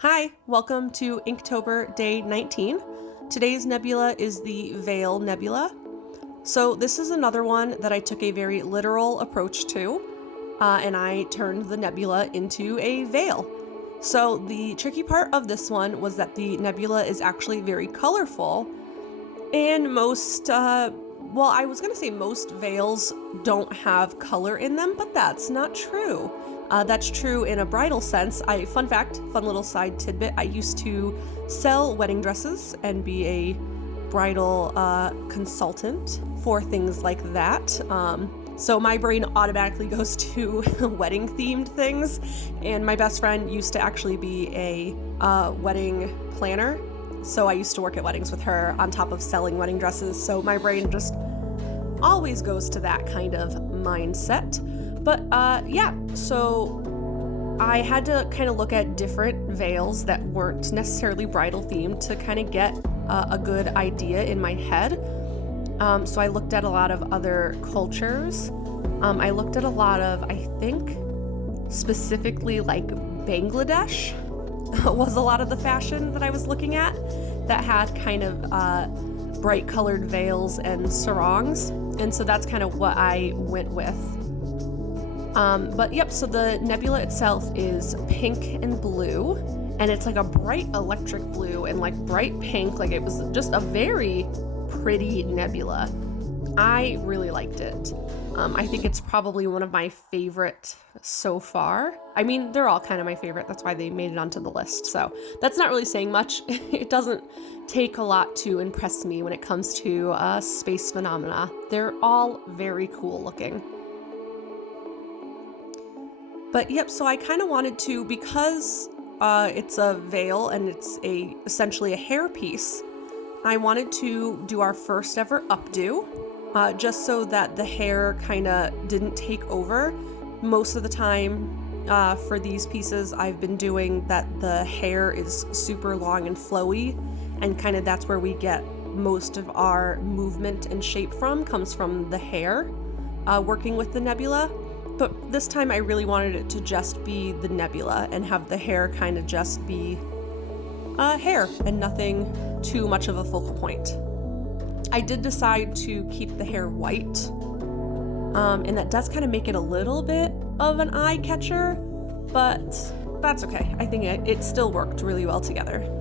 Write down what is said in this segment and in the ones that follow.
Hi, welcome to Inktober Day 19. Today's nebula is the Veil Nebula. So this is another one that I took a very literal approach to, and I turned the nebula into a veil. So the tricky part of this one was that the nebula is actually very colorful, and I was going to say most veils don't have color in them, but that's not true. That's true in a bridal sense. Fun fact, fun little side tidbit, I used to sell wedding dresses and be a bridal consultant for things like that. So my brain automatically goes to wedding themed things, and my best friend used to actually be a wedding planner. So I used to work at weddings with her on top of selling wedding dresses. So my brain just always goes to that kind of mindset. But so I had to kind of look at different veils that weren't necessarily bridal themed to kind of get a good idea in my head. So I looked at a lot of other cultures. I looked at a lot of, I think, specifically like Bangladesh was a lot of the fashion that I was looking at that had kind of bright colored veils and sarongs. And so that's kind of what I went with. So the nebula itself is pink and blue, and it's like a bright electric blue and like bright pink. Like it was just a very pretty nebula. I really liked it. I think it's probably one of my favorite so far. I mean, they're all kind of my favorite. That's why they made it onto the list. So that's not really saying much. It doesn't take a lot to impress me when it comes to space phenomena. They're all very cool looking. But so I kind of wanted to, because it's a veil and it's essentially a hair piece, I wanted to do our first ever updo, just so that the hair kind of didn't take over. Most of the time for these pieces, I've been doing that the hair is super long and flowy, and kind of that's where we get most of our movement and shape comes from the hair, working with the nebula. But this time I really wanted it to just be the nebula and have the hair kind of just be hair and nothing too much of a focal point. I did decide to keep the hair white, and that does kind of make it a little bit of an eye catcher, but that's okay. I think it still worked really well together.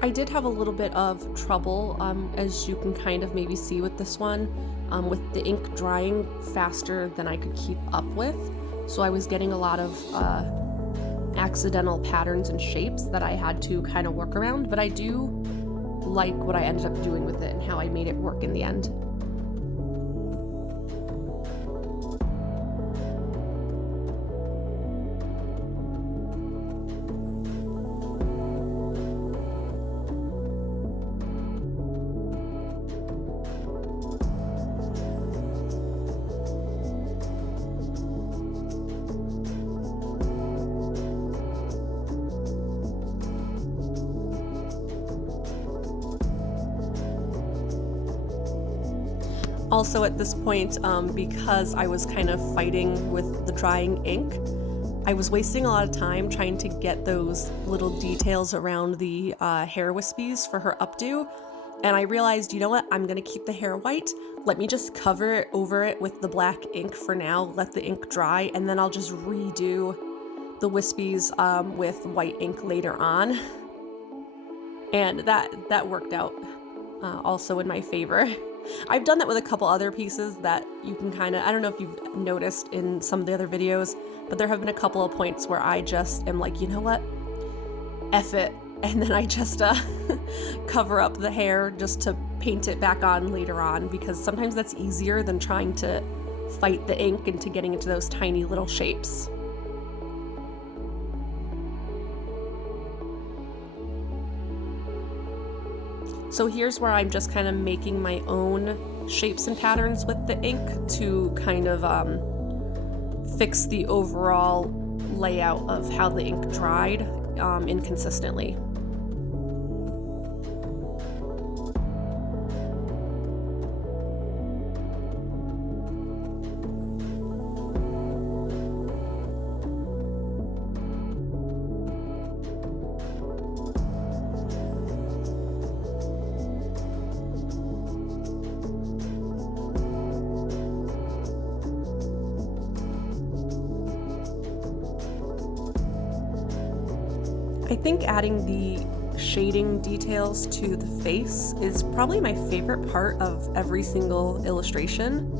I did have a little bit of trouble, as you can kind of maybe see with this one, with the ink drying faster than I could keep up with. So I was getting a lot of accidental patterns and shapes that I had to kind of work around, but I do like what I ended up doing with it and how I made it work in the end. Also at this point, because I was kind of fighting with the drying ink, I was wasting a lot of time trying to get those little details around the hair wispies for her updo, and I realized, you know what, I'm gonna keep the hair white. Let me just cover it over it with the black ink for now, let the ink dry, and then I'll just redo the wispies with white ink later on. And that worked out also in my favor. I've done that with a couple other pieces that you can kind of, I don't know if you've noticed in some of the other videos, but there have been a couple of points where I just am like, you know what, F it. And then I just cover up the hair just to paint it back on later on, because sometimes that's easier than trying to fight the ink into getting into those tiny little shapes. So here's where I'm just kind of making my own shapes and patterns with the ink to kind of fix the overall layout of how the ink dried inconsistently. I think adding the shading details to the face is probably my favorite part of every single illustration,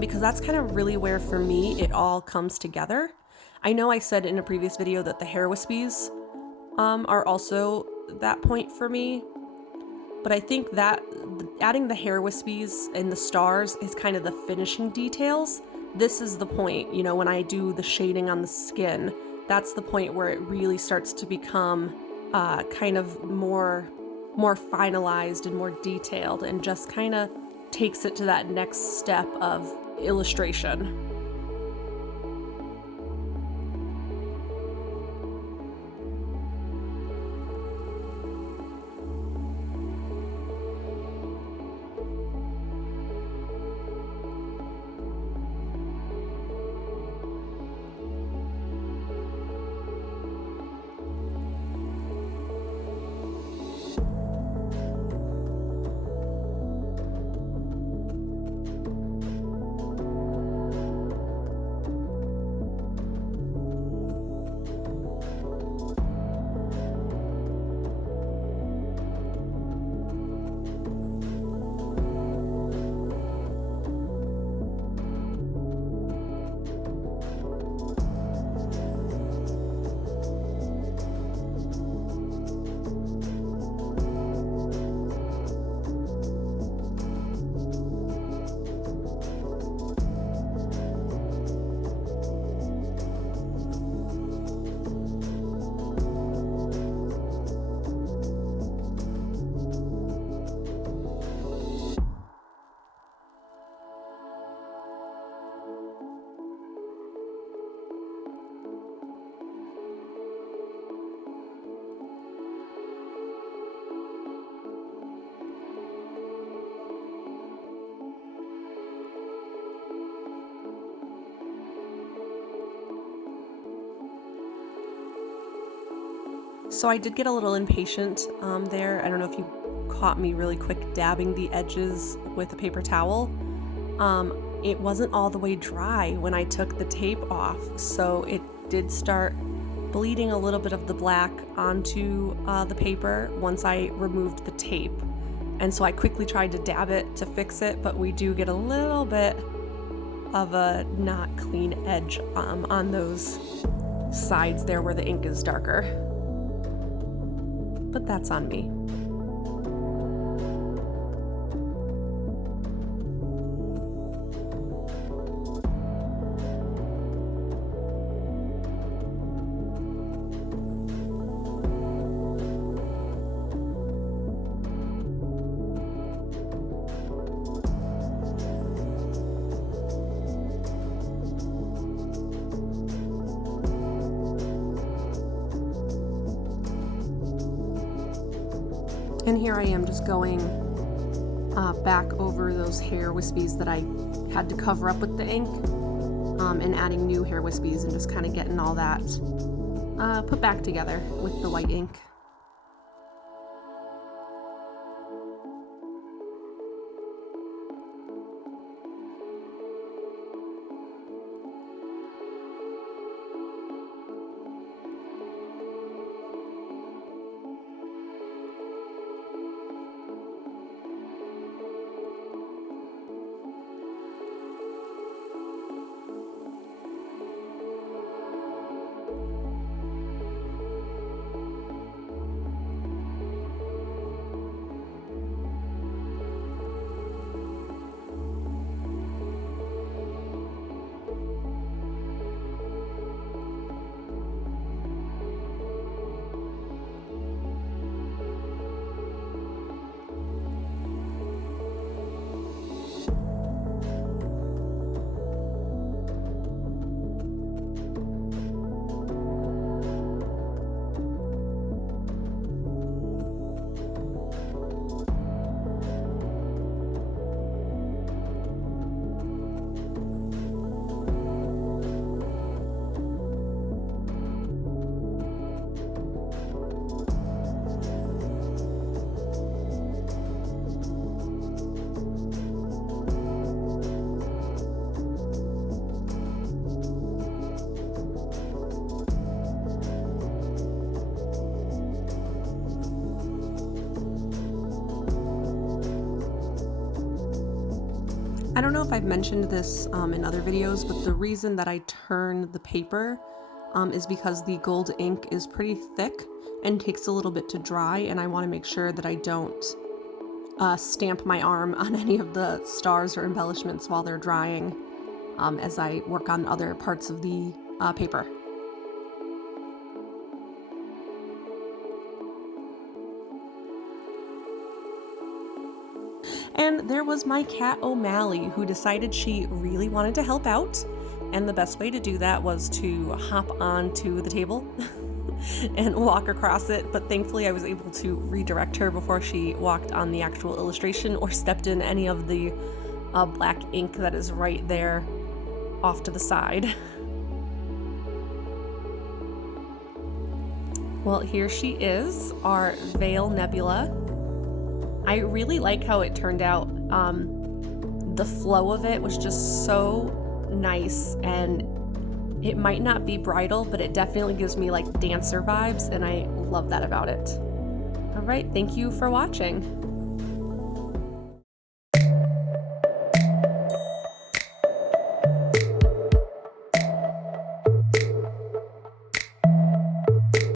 because that's kind of really where, for me, it all comes together. I know I said in a previous video that the hair wispies are also that point for me, but I think that adding the hair wispies and the stars is kind of the finishing details. This is the point, you know, when I do the shading on the skin, that's the point where it really starts to become kind of more finalized and more detailed, and just kind of takes it to that next step of illustration. So I did get a little impatient there. I don't know if you caught me really quick dabbing the edges with a paper towel. It wasn't all the way dry when I took the tape off, so it did start bleeding a little bit of the black onto the paper once I removed the tape. And so I quickly tried to dab it to fix it, but we do get a little bit of a not clean edge on those sides there where the ink is darker. But that's on me. And here I am just going back over those hair wispies that I had to cover up with the ink. and adding new hair wispies and just kind of getting all that put back together with the white ink. I don't know if I've mentioned this in other videos, but the reason that I turn the paper is because the gold ink is pretty thick and takes a little bit to dry, and I want to make sure that I don't stamp my arm on any of the stars or embellishments while they're drying as I work on other parts of the paper. And there was my cat O'Malley, who decided she really wanted to help out, and the best way to do that was to hop onto the table and walk across it, but thankfully I was able to redirect her before she walked on the actual illustration or stepped in any of the black ink that is right there off to the side. Well, here she is, our Veil Nebula. I really like how it turned out. The flow of it was just so nice, and it might not be bridal, but it definitely gives me like dancer vibes, and I love that about it. All right, thank you for watching.